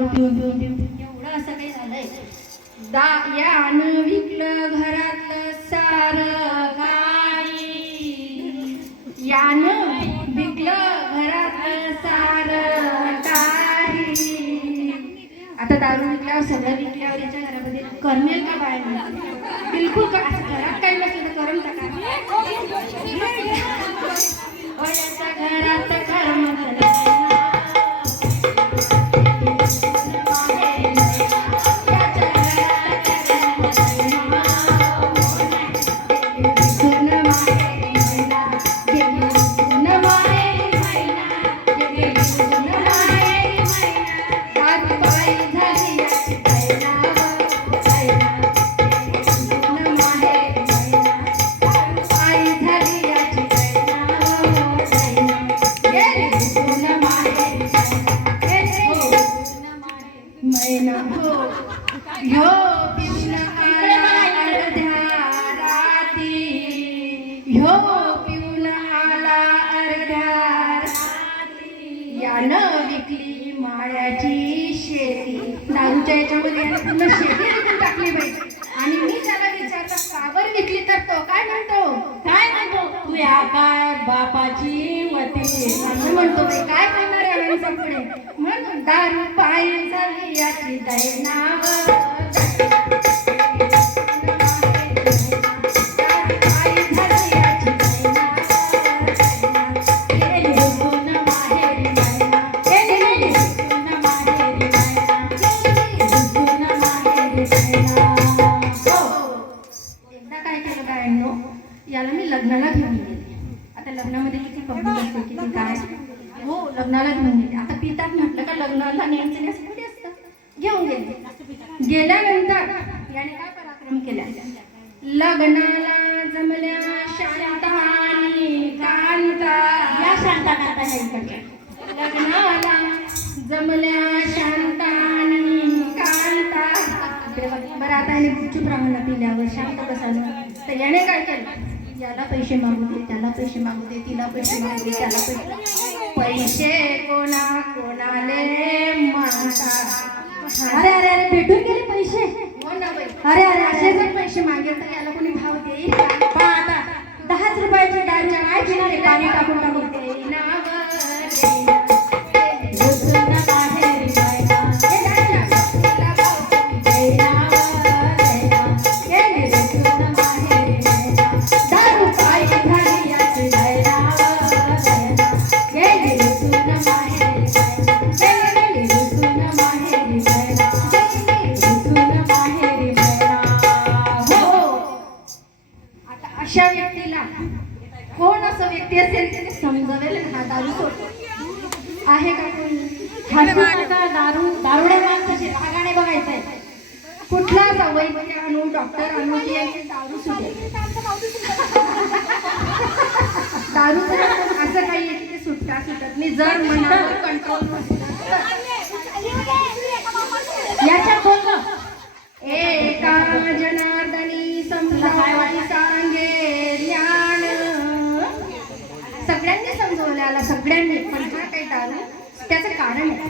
दारू पिऊन पिऊन पिऊन एवढं असं काही झालंय. यानं विकलं घरातलं सारं काही, यानं विकलं घरातलं सारं काही. आता दारू विकल्यावर सगळं विकल्यावर याच्या घरामध्ये करमेल का बाहेर? बिलकुल का. असं घरात काही नसलं तर करमत का? याच्या घरात करमत मैना हो ह्यो पिऊन आला अर्ध्या राती, ह्यो पिऊन आला अर्ध्या राती. यानं विकली माळ्याची शेती. दारूच्या याच्यामध्ये यानं पूर्ण शेती विकून टाकली बाई. आणि मी त्याला विचारलं का बरं विकली, तर तो काय म्हणतो तू या काय बापाची वती असं म्हणतो बाई. काय करणार आहे माणसाकडे? म्हणून दारू पायी झाली याची दैनाव. याला मी लग्नाला घेऊन गेले. आता लग्नामध्ये किती पब्लिक असते, किती काय. हो, लग्नाला घेऊन गेले. आता पितात म्हटलं का लग्नाला न्यायचं नाही कुठे असतं. घेऊन गेले. गेल्यानंतर याने काय पराक्रम केला. लग्नाला जमल्या शांता आणि कांता. या शांता कांता नाही इकडच्या. लग्नाला जमल्या शांता आणि कांता. बरं आता याने गुपचूप राहून पिल्यावर शांत बसायला. तर याने काय केलं, याला पैसे मागू दे, त्याला पैसे मागू दे, तिला पैसे मागू दे, त्याला पैसे कोणाले मागतात. अरे अरे अरे भेटून गेले पैसे. हो ना बाई. अरे अरे असे जर पैसे मागेल तर याला कोणी भाव देईल का? आता 10 रुपयाची दारूच्या काय पिणारे पाणी टाकून टाकून देईना. अशा व्यक्तीला कोण असं व्यक्ती असेल त्याने समजावेल हा दारू सोड आहे का कोणी? दारुड्या माणसाचे रागाने बघायचंय. कुठला वैद्य आणू, डॉक्टर आणू की दारू सुटेल. दारू असं काही आहे की सुटका सुटत नाही जर मनावर कंट्रोल याच्यात होतं. एका जनार्दनी समजावून सांगे ज्ञान. सगळ्यांनी समजवल्याला सगळ्यांनी. पण हा काही दारू त्याचं कारण आहे.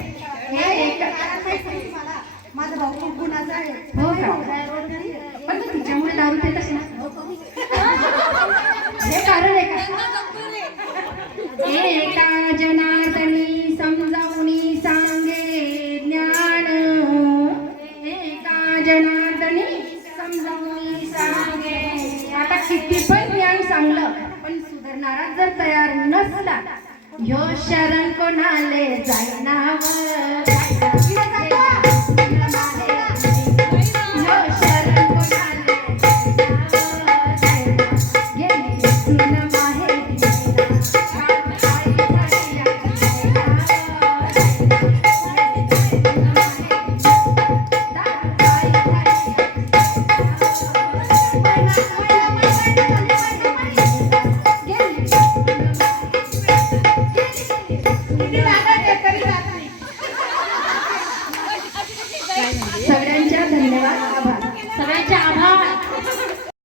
माझा भाऊ खूप गुन्हाचा आहे. हो का? पण तिच्यामुळे दारू पित असेल हे कारण आहे का? एका जनार्दनी समजावून सांगे ज्ञान. एका जनार्दनी समजावून सांगे. आता किती पण ज्ञान सांगलं पण सुधारणारा जर तयार नसला ह्यो शरण कोणाले जाईनाव.